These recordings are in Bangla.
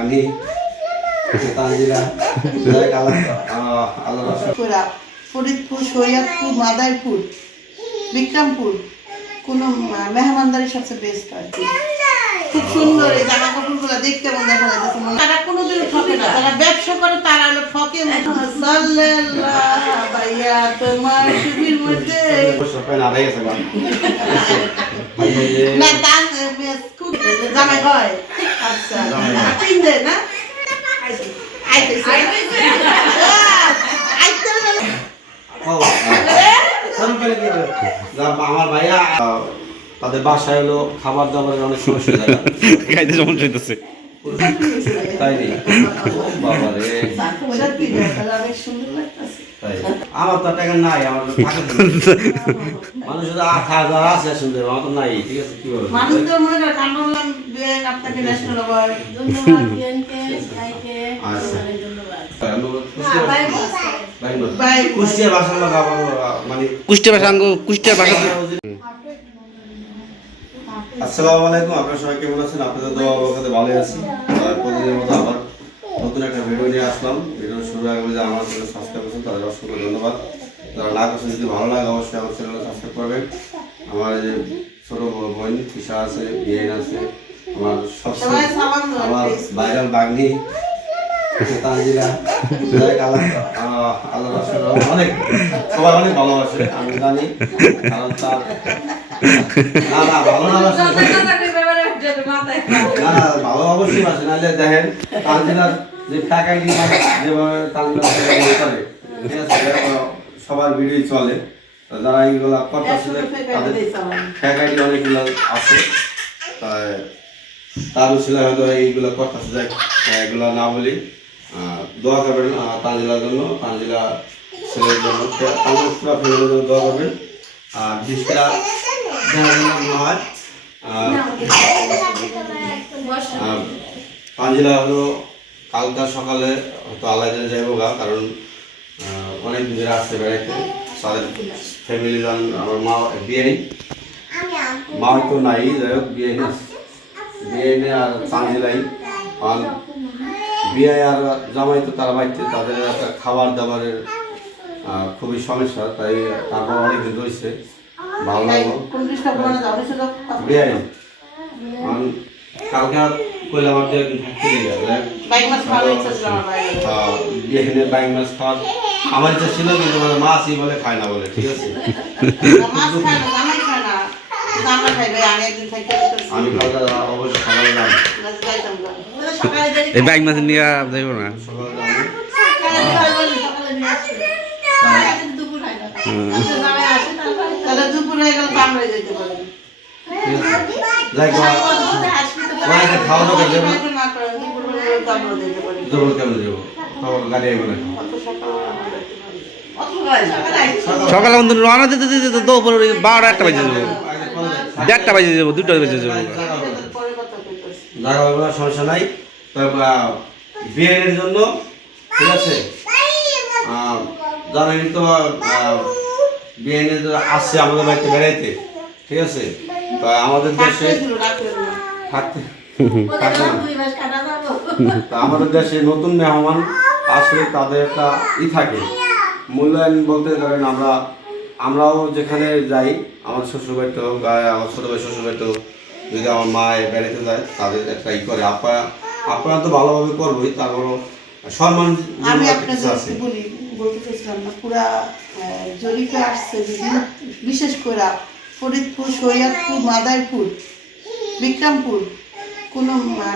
বাগনি তানজিরা আল্লাহ ফরিদপুর সৈয়দপুর মাদারপুর বিক্রমপুর কোনো মেহমানদারি সবচেয়ে বেস্ট আর কি খুব সুন্দর এই জামা কাপড়গুলো দেখতে মন যাচ্ছে মনে- তারা কোনোদিন ঠকে না। তারা ব্যবসা করে তারা হলো ঠকে ভাইয়া তোমার ছবির মধ্যে। না হয়ে তার খুব হয়। আচ্ছা। তিন দেয় না আমার ভাইয়া তাদের বাসায় হলো খাবার দাবারের অনেক সমস্যা খাইতে সমস্যা হইতেছে তাই বাবা রে আমার তো টাকা নাই আমার তো আট হাজার আছে সুন্দর আমার তো নাই ঠিক আছে কি বলব মানুষ তো মনে করে কান্ড বললাম বিয়েন আপনাকে ন্যাশনাল অ্যাওয়ার্ড ধন্যবাদ বিয়ানকে ভাইকে আচ্ছা। কুষ্টিয়া- আবার মানে কুষ্টিয়া ভাষা আঙ্গ কুষ্টিয়ার ভাষা আসসালামু আলাইকুম আপনারা সবাই কেমন আছেন? আপনাদের দোয়া ভালো আছি। আর প্রতিদিনের মতো আবার নতুন একটা ভিডিও নিয়ে আসলাম। ভিডিও শুরু আগে যে আমার চ্যানেল সাবস্ক্রাইব করছেন তাদের অসংখ্য ধন্যবাদ। যারা না করছেন যদি ভালো লাগে অবশ্যই আমার চ্যানেলটা সাবস্ক্রাইব করবেন। আমার যে ছোট বোন তিশা আছে বিয়েন আছে আমার সবচেয়ে আমার. ভাইরাল বাগনি তানজিরা আল্লাহ অনেক সবাই অনেক ভালোবাসে আমি জানি। কারণ তার না না ভালো না ভালো অবশ্যই আছে নাহলে দেখেন তানজিলার যে ফ্যাকাল্টি যেভাবে তানজিলা ইয়ে করে ঠিক আছে সবার ভিডিও চলে। তো যারা এইগুলা করতেছে তাদের ফ্যাকাল্টি অনেকগুলো আছে। তাই তার ছিল হয়তো এইগুলো করতেছে যাই এগুলো না বলি। দোয়া করবেন তানজিলার জন্য তানজিলা ছেলের জন্য। তানজিলা পুরো ফ্যামিলির জন্য দোয়া করবেন। আর বিশেষ করে হয়। আহ, হলো কালকা সকালে হয়তো আল্লাহ যাইব গা কারণ অনেক দূরে আসছে বেড়াইতে তাদের ফ্যামিলি আমার মা বিয়ে নেই। মা তো নাই যাই হোক বিয়ে নেই। বিয়ে নেই আর পাঞ্জিলাই আর বিয়ে আর জামাই তো তারা বাড়িতে তাদের একটা খাবার দাবারের খুবই সমস্যা তাই তারপর অনেক দিন রয়েছে। ভালো লাগল। বিয়ে নেই। আমি কালকে কইলাম আপনি একদিন থাকতে দিলে বাইক মাছ ভালো ইচ্ছা ছিল আমার বাইরে। বিয়ে বাইক মাছ খাওয়ার আমার ইচ্ছা ছিল কিন্তু মানে মাছই বলে খায় না বলে ঠিক আছে? মাছ খায় না জামাই খায় না। কিন্তু খাই ভাই আমি একদিন খাইতে আমি কালকে অবশ্যই সকালে যাব। না। এই বাইক মাছ নিয়ে যাইব না। সকালে যাব। দুপুর হয় গেলে। তো যেতে ওনাকে খাওয়া দাওয়া তো কেমন যাব তখন গাড়ি আইবো না। সকালে রওনা দিতে দিতে দিতে দুপুর বারোটা একটা বাজে যাব। দেড়টা বাজে যাব দুটো বাজে যাব। জায়গা হবে না, সমস্যা নাই। তারপর বিয়ের জন্য ঠিক আছে? জানেন তো বিয়ে আসছে আমাদের বাড়িতে বেড়াইতে ঠিক আছে? তা আমাদের দেশে থাকতে আমাদের দেশে নতুন মেহমান আসলে তাদের একটা ই থাকে। মূল্যায়ন বলতে ধরেন আমরা আমরাও যেখানে যাই আমার শ্বশুর বাড়িতে হোক আমার ছোটো ভাই শ্বশুর বাড়িতে হোক যদি আমার মা বেড়াতে যায় তাদের একটা ই করে। আপনারা আপনারা তো ভালোভাবে করবোই তারপরও সম্মান আমি আপনাকে বলি বলতে চাইছিলাম না পুরা জরিপে আসছে বিশেষ করে ফরিদপুর সৈয়দপুর মাদারপুর বিক্রমপুর কোনো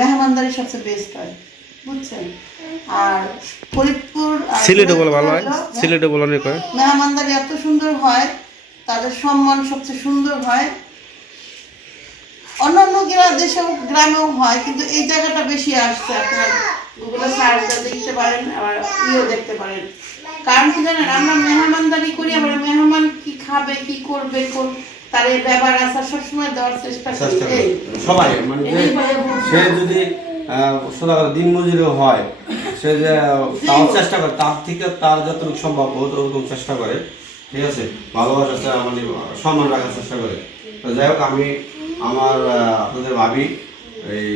মেহমানদারি সবচেয়ে বেস্ট হয় বুঝছেন? আর ফরিদপুর সিলেটে বলে ভালো হয় সিলেটে বলে অনেক হয়। মেহমানদারি এত সুন্দর হয় তাদের সম্মান সবচেয়ে সুন্দর হয়। অন্যান্য গ্রাম দেশেও গ্রামেও হয় কিন্তু এই জায়গাটা বেশি আসছে আপনার গুগলে সার্চ দেখতে পারেন আবার ইও দেখতে পারেন। কারণ কি জানেন আমরা মেহমানদারি করি আবার মেহমান কি খাবে কি করবে কোন তার এই ব্যবহার আচার সবসময় দেওয়ার চেষ্টা করি। চেষ্টা এই। করে। সবাই মানে সে যদি সোজা দিন মজুরিও হয় সে যে তাও চেষ্টা করে তার থেকে তার যতটুকু সম্ভব ততটুকু চেষ্টা করে ঠিক আছে? ভালোবাসা মানে সম্মান রাখার চেষ্টা করে। তো যাই হোক আমি আমার আপনাদের ভাবি এই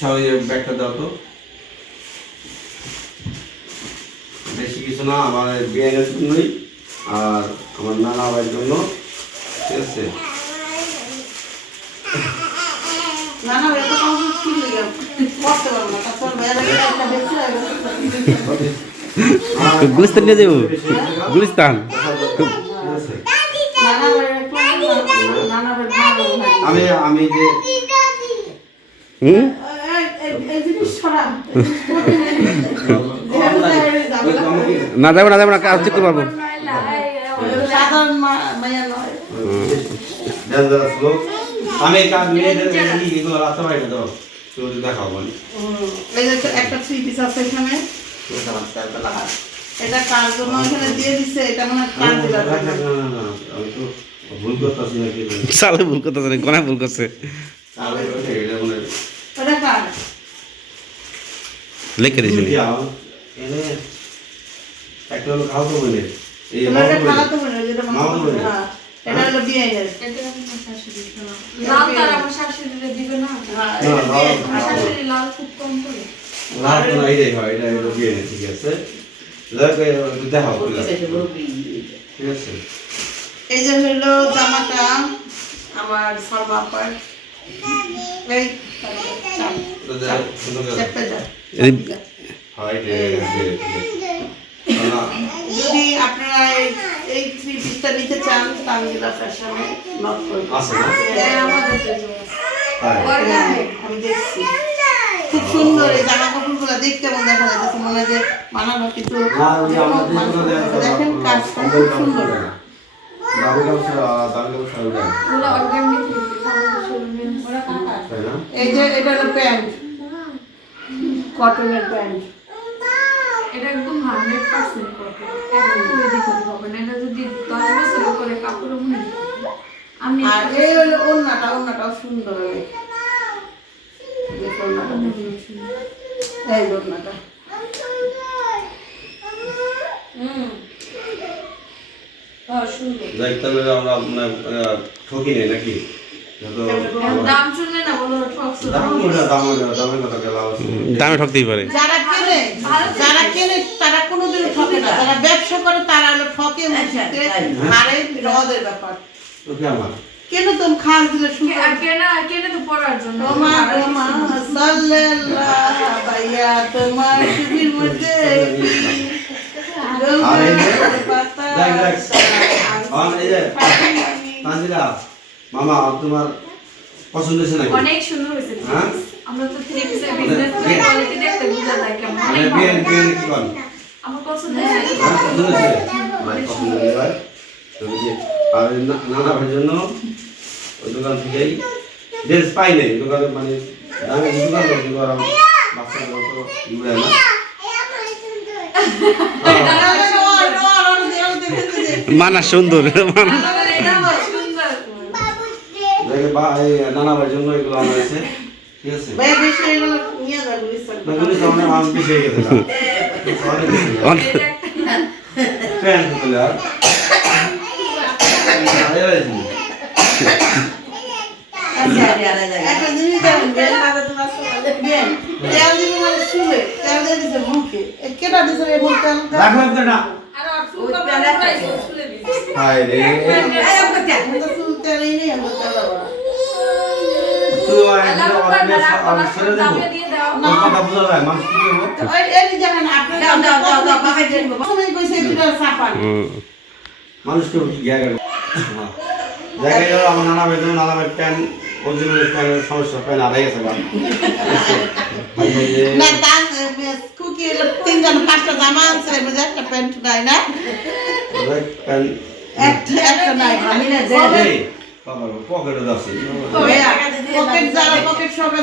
সবাই ব্যাগটা দাও তো। বেশি কিছু না আমার বিয়ের জন্যই আর আমার নানা ভাইয়ের জন্য ঠিক আছে গুলিস্তান নিয়ে যাব? গুলিস্তান? আমি আমি যে হুম? না। যাব না যাব না কাজ করতে পারব সাধারণ মা- মাইয়া নয়। ডেঞ্জারাস লোক আমি কাজ মেয়েদের এগুলো রাস্তা বাইরে দাও তুমি দেখাও মানে এই যে একটা- থ্রি পিস আছে এখানে এটা কার জন্য এখানে দিয়ে দিছে। এটা মনে কার দিলার আমি তো ভুল করতেছি নাকি সালে ভুল করতেছে না কোনায় ভুল করছে তাহলে এটা মনে এটা কার লিখে দিয়েছি কি এনে একটা হলো তো বলে এই খালা বলে তো হয়। তো হয়, হ্যাঁ। এটা হলো বিআইএস লাল তার আমার শাশুড়িরে দিবে না। না, এটা লাল- BIS আমার শাশুড়ি লাল খুব কম করে। লাভ তো নাই রে এটা হলো বিয়ে ঠিক আছে? দেখাও ঠিক আছে এই যে হলো জামাটা আমার সালমা পার এই চাপ, চেপে হয় যদি আপনারা এই- থ্রি পিসটা নিতে চান তামিলা ফ্যাশনে নক করবেন হ্যাঁ, আমাদের আমি দেখছি। খুব সুন্দর এই জামা কাপড়গুলো দেখতে মন দেখা যাচ্ছে মনে হয় যে মানানো কিন্তু না ওই যে আমরা যে কোনো দেখেন কাজটা খুব সুন্দর। এই যে এটা হলো প্যান্ট। কটনের প্যান্ট। এটা একদম 100% cotton, একদম এদিক হবে না। এটা যদি 10 বছরের পরে কাপড়ও মনে আমি আর এই হলো ওড়নাটা ওড়নাটাও সুন্দর হবে এই আমরা মানে ঠকি নেই নাকি? দাম শুনলে না বলো ঠকছো দাম ঠকতেই পারে। যারা কেনে যারা কেনে তারা কোনোদিনও ঠকে না। যারা ব্যবসা করে তারা হলো ঠকে মুখে রদের ব্যাপার। কেন তুমি খাস দিলে শুধু আর কেনা কেনা তো পড়ার জন্য। রোমা রোমা সাল্লাল্লাহ ভাইয়া তোমার শিবির মধ্যে আর দেখ, দেখ। আর এই যে, তানজিলা। মামা তোমার পছন্দ হয়েছে নাকি অনেক সুন্দর হয়েছে হ্যাঁ? আমরা তো থ্রি পিসের বিজনেস করে কোয়ালিটি দেখতে বোঝা যায় কেমন মানে কি আমার পছন্দ হয়েছে হ্যাঁ পছন্দ হয়েছে ভাই পছন্দ হয়েছে ভাই তো ওই যে, আর ওই না- নানা ভাইয়ের জন্য ওই দোকান থেকেই ড্রেস পাই নাই দোকানে মানে আমি দোকান করছি গরম বাচ্চাগুলো তো ইউরে না মানা সুন্দর মানা আমাদের এটা আমার সুন্দর দেখে বা এই নানা ভাইয়ের জন্য এগুলো আমার আছে ঠিক আছে? কেটা দিছে না। আর ফুল কাপড় মানুষকে জায়গায় গেল আমার নানা ভাই নানা ভাই প্যান্ট অরিজিনাল প্যান্টের সমস্যা প্যান্ট আড়াই গেছে না তার কুকি তিনজন পাঁচটা জামা আছে এর একটা প্যান্ট নাই না? একটা একটা নাই আমি না বাবা পকেটে যাচ্ছে। পকেট যারা পকেট সবে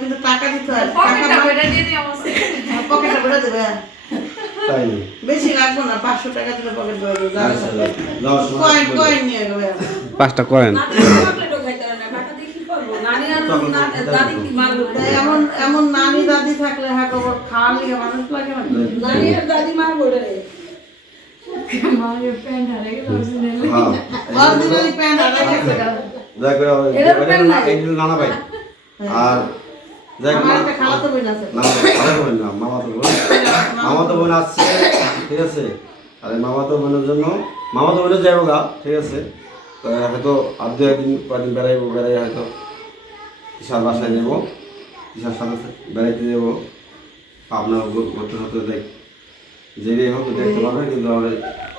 কিন্তু টাকা দিতে হয়। টাকা কইরা দিয়ে দিই আমার পকেটে ভরে দেবে তাই? বেশি লাগবে না পাঁচশো টাকা দিলে পকেট ভরে দেবে কয়েন কয়েন নিয়ে গেলে পাঁচটা করেন এমন এমন নানি দাদি থাকলে হ্যাঁ খবর খাওয়ার লিগে মানুষ লাগে না। আর যাই খালাতো বোন মামাতো আছে। বোনের জন্য মামাতো বোনের যাইব গা ঠিক আছে হয়তো আর দু একদিন কয়েকদিন বেড়াইবো বেড়াই হয়তো কিসার বাসায় যাব কিসার সাথে বেড়াইতে যাব আপনার করতে হতে দেখ যেটাই হোক দেখতে পাবে কিন্তু আমরা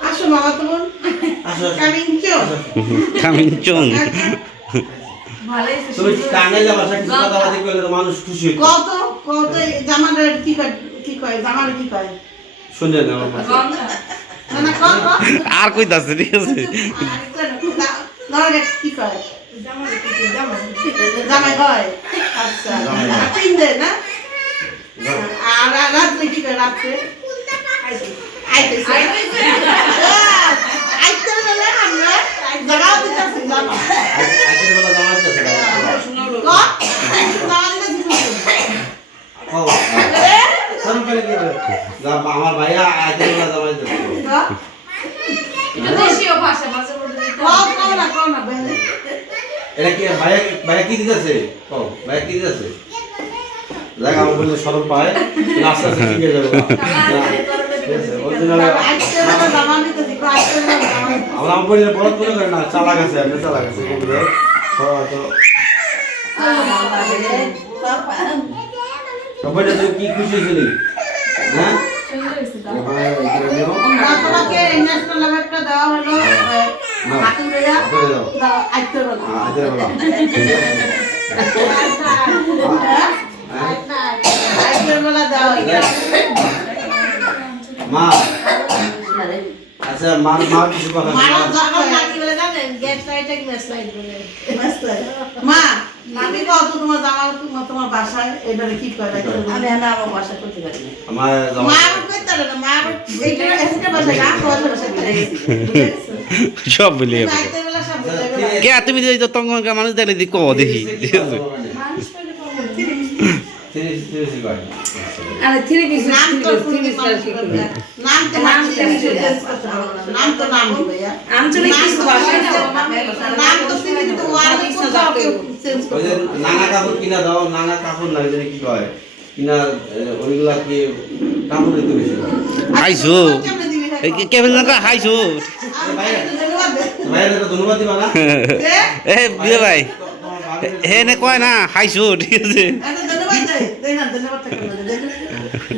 আসো মামা তো বোন আসো, আসো। কামিং চো কামিং চুং ভালোই তুমি টাঙ্গাইলে বাসায় কিছু কথাবার্তা করলে তো মানুষ খুশি হইতো কত কত জামাটা কি কয় কি কয় জামার কি কয়? শুনে না আমার কাছে। না না কত আর কইতাছে ঠিক আছে। কি কয়? জামাই কয় আচ্ছা। তিন না? আর রাত্রে কি কয় রাত্রে? আমরা ভাইয়া আজকের বেলা জামা দিতেছে। এটা দেশীয় ভাষা মাঝে মধ্যে কও। কও না কও না এটা কি ভাইয়া ভাইয়া কি দিতেছে ও ভাইয়া কি দিতেছে দেখ আমার বললে সরম পায় আস্তে ঠিক যাবে আমরা আমার বললে বড় করে করে না চালা গেছে আপনি চালা গেছে বললে সবাই তো কি খুশি ছিলি হ্যাঁ? দেওয়া হলো হ্যাঁ, আজকের বেলা। দাও মা। আচ্ছা মা মা কিছু কথা বলে। মা আমি কত তোমার জামা তোমার তোমার বাসায় এবারে কি করে? আমি না আমার বাসা করতে পারি না। আমার মা করতে না মা এইটা একটা বাসায় না বাসায় বাসায় সব বলি সব কে তুমি যদি তঙ্গনকার মানুষ দেখলে দি দেখি। ঠিক আছে আরে থ্রি পিস নাম তো থ্রি পিস নাম তো নাম। নাম তো নাম ভাইয়া আঞ্চলিক কিছু ভাষা। নাম তো। নানা কাপড় কিনা দাও নানা কাপড় না জানি কি কয় কিনা এ, ওইগুলা কি কাপড় দিতে বেশি হাইছো ধন্যবাদ। দিবা না? দে, এ বিয়ে ভাই। হে নে কয় না হাইছো ঠিক আছে।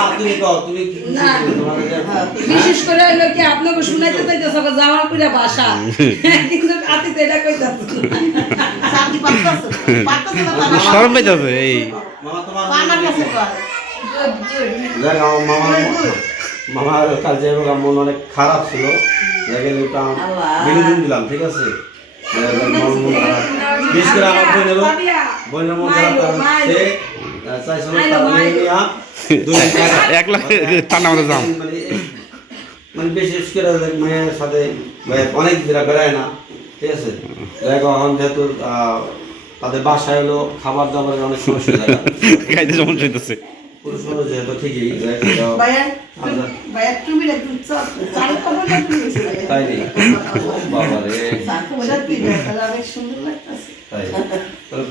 আপনি হ্যাঁ? এটা বিশেষ করে হইল কি আপনাকে শুনাইতে চাইতেছে যাওয়ার পুরা ভাষা কিন্তু আতিতে এটা কইতাছে। শান্তি পাচ্ছো? পাচ্ছো না তো শরম পাইতাছে এই। মামার মামার কাল যে মন অনেক খারাপ ছিল। বিনোদন দিলাম ঠিক আছে? বিশেষ করে আমার বোনের বোনের মন খারাপ কারণ সে মানে বিশেষ করে মেয়ের সাথে অনেক দিরা বেড়ায় না ঠিক আছে এখন যেহেতু তাদের বাসায় হলো খাবার দাবারের অনেক সমস্যা খাইতে সমস্যা হইতেছে পুরুষ মানুষ যেহেতু ঠিকই। তাই বাবা রে সুন্দর লাগতাছে।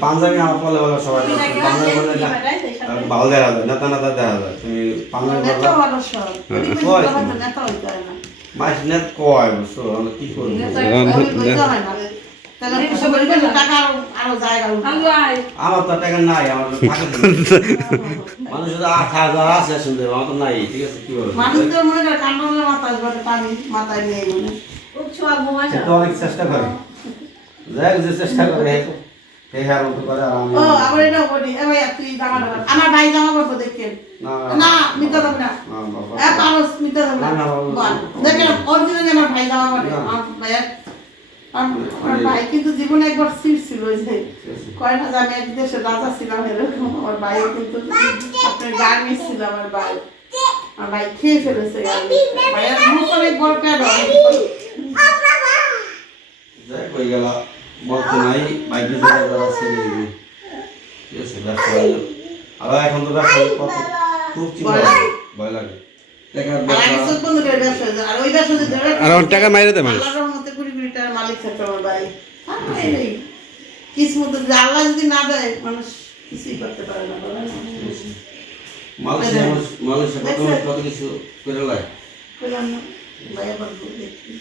পাঞ্জাবি আমার পলে বলে সবাই। পাঞ্জাবি বলে না। ভালো দেখা যায় নেতা নেতা দেখা যায় তুমি পাঞ্জাবি কয়? তো হইতে হয় না। মাস নেত কয় বুঝছ? আমরা কি করব? হয় বলে। আমার তো টাকা নাই আমার তো মানুষ যদি আট হাজার আছে শুনতে আমার তো নাই ঠিক আছে? কি বলব মানুষদের মনে করে কান্না বলে মাথা পানি মাথায় নিয়ে মনে তো চেষ্টা করে। দেখ যে চেষ্টা করে হে হ্যাঁ করে আর আমি ও আবার এটা বলি। এ ভাইয়া তুই জামা টাকা আমার ভাই জামা পরবো দেখেন। না না মিথ্যা না। না এ পারস মিথ্যা দেবে না। না, না, বাবা। বল। দেখেন অরিজিনালি আমার ভাই জামা পরে। আমার ভাইয়া আমার ভাই কিন্তু জীবনে একবার সিট ছিল যে। কয় না যে এক দেশে রাজা ছিলাম এরকম। আমার ভাই কিন্তু আপনার গার্মেন্টস ছিল আমার ভাই। আর ভাই খেয়ে ফেলেছে ভাইয়ের মুখ অনেক বড় কেন? যাই গেল। বলতে নাই বাইকে যেটা যারা আছে নিয়ে ঠিক আছে ব্যবসা। আর এখন তো ব্যবসা কত? খুব চিন্তা ভয় লাগে, আর টাকা মাইরে দেয় মানুষ। আল্লাহর রহমতে কুড়ি কুড়ি টাকার মালিক থাকতো আমার ভাই। কিসমত আল্লাহ যদি না দেয় মানুষ কিছুই করতে পারে না বলে মালয়েশিয়া মানুষ- কত কিছু করে লাগে বললাম না ভাই আবার দেখি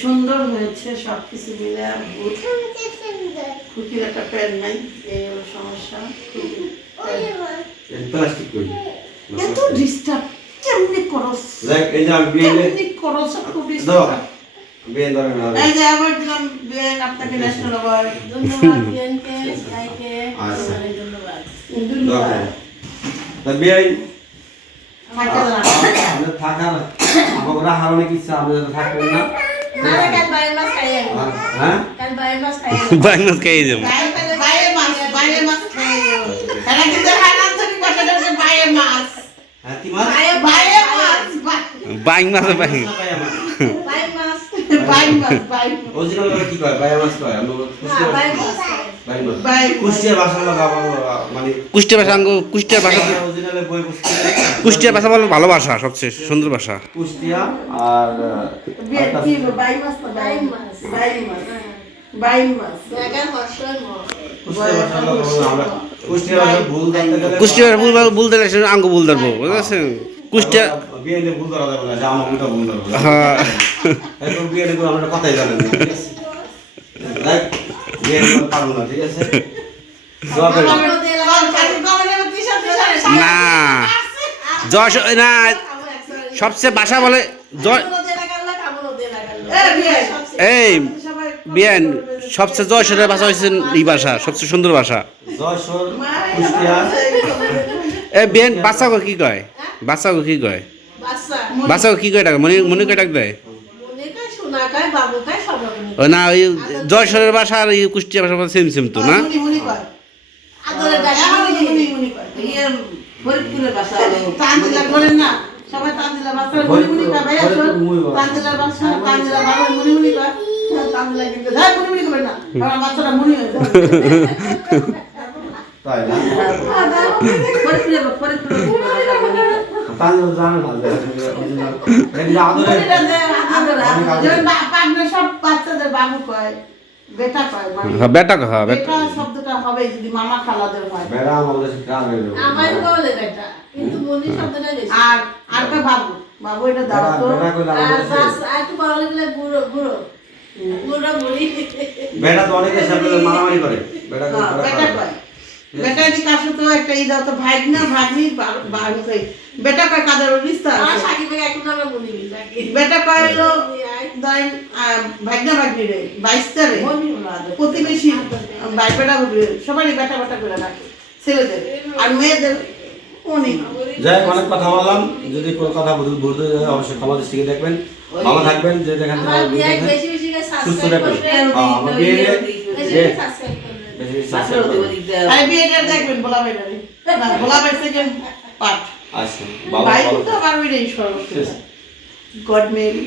সুন্দর হয়েছে সব কিছু মিলে ভূত খুকির একটা প্যান নাই এই হলো সমস্যা খুকির প্লাস্টিক করি এত ডিস্টার্ব কেমনি করস দেখ এই যে আমি বিয়ে কেমনি করস এত দাও ডিস্টার্ব বিয়ে ধরে না এই যে আবার দিলাম বেন আপনাকে ন্যাশনাল অ্যাওয়ার্ড ধন্যবাদ বিয়ানকে ভাইকে আচ্ছা। ধন্যবাদ। ধন্যবাদ। তা থাকা না। আমরা আমরা থাকবেন না মাছ খাই বাইং মাছে বাইং অরিজিনাল কি কয়? মাছ কয়? আমরা হ্যাঁ কুষ্টিয়া মাছ কুষ্টিয়া ভাষা মানে কুষ্টিয়া ভাষা আঙ্গ কুষ্টিয়ার ভাষা অরিজিনালে বই কুষ্টিয়া কুষ্টিয়ার ভাষা বলে ভালো ভাষা সবচেয়ে সুন্দর ভাষা। কুষ্টিয়া আর বিয়ে মাছ বাইরের মাছ মাছ মাছ কুষ্টিয়া কুষ্টিয়া ভুল দিলে আঙ্গ ভুল ধরবো বুঝতে কুষ্টিয়া বিয়ে নিয়ে ভুল ধরা যাবে না যে আমার ভুলটা ভুল ধরবো হ্যাঁ। এরকম বিয়ে নিয়ে আমরা কথাই জানেন না, ঠিক আছে? বিয়ে নিয়ে পারব না ঠিক আছে? না। যশ না সবচেয়ে ভাষা বলে জয় এই বিয়ান সবচেয়ে জয়সরের ভাষা হচ্ছে এই ভাষা সবচেয়ে সুন্দর ভাষা এ বিয়ান বাচ্চাকে কি কয়? বাচ্চাকে কি কয়? বাচ্চা। কি কয় ডাক মনে মনে কয় ডাক দেয়? মনে কায় সোনা কায় বাবু কায় সব রকম ও না ওই জয়সরের ভাষা আর এই কুষ্টিয়া ভাষা সেম সেম তো না? মুনি মুনি মুনি মুনি ইয়ে করেন না মুনি মুনি মুনি মুনি হ্যাঁ মুনি মুনি মুনি হয়ে তাই না? বেটা কয় মানে হ্যাঁ বেটা কথা বেটা। বেটা শব্দটা হবে যদি মামা খালাদের হয়। বেড়া আমাদের গ্রামে আমার বলে বেটা কিন্তু মনি শব্দটা বেশি। আর আর কয় বাবু? বাবু এটা দাও তো। বাস আর বুড়ো বুড়ো বুড়ো। বুড়ি তো অনেকে সাথে মারামারি করে। হ্যাঁ, বেটা কয়। বেটা তো একটা ই দাও তো ভাগনা ভাগ্নি বাবু কই বেটা কয় কাদের রিস্তা মনি বেটা কয় হলো? ধরেন আহ, ভাগ্না ভাগ্নি রে বাইশটা রে। প্রতিবেশী ভাই বেটা সবারই বেটা বেটা করে রাখে ছেলেদের। আর মেয়েদের অনেক যাই অনেক কথা বললাম। যদি কোনো কথা হয়ে যায় অবশ্যই ক্ষমা দৃষ্টিকে দেখবেন। ভালো থাকবেন যে দেখেন আমার বিয়ে বেশি বেশি করে সুস্থ থাকবেন। আরে বিয়েটা দেখবেন না। না বলাবে সেকেন্ড আচ্ছা বাবা ভাই তো আমার সর্বোচ্চ গড মেবি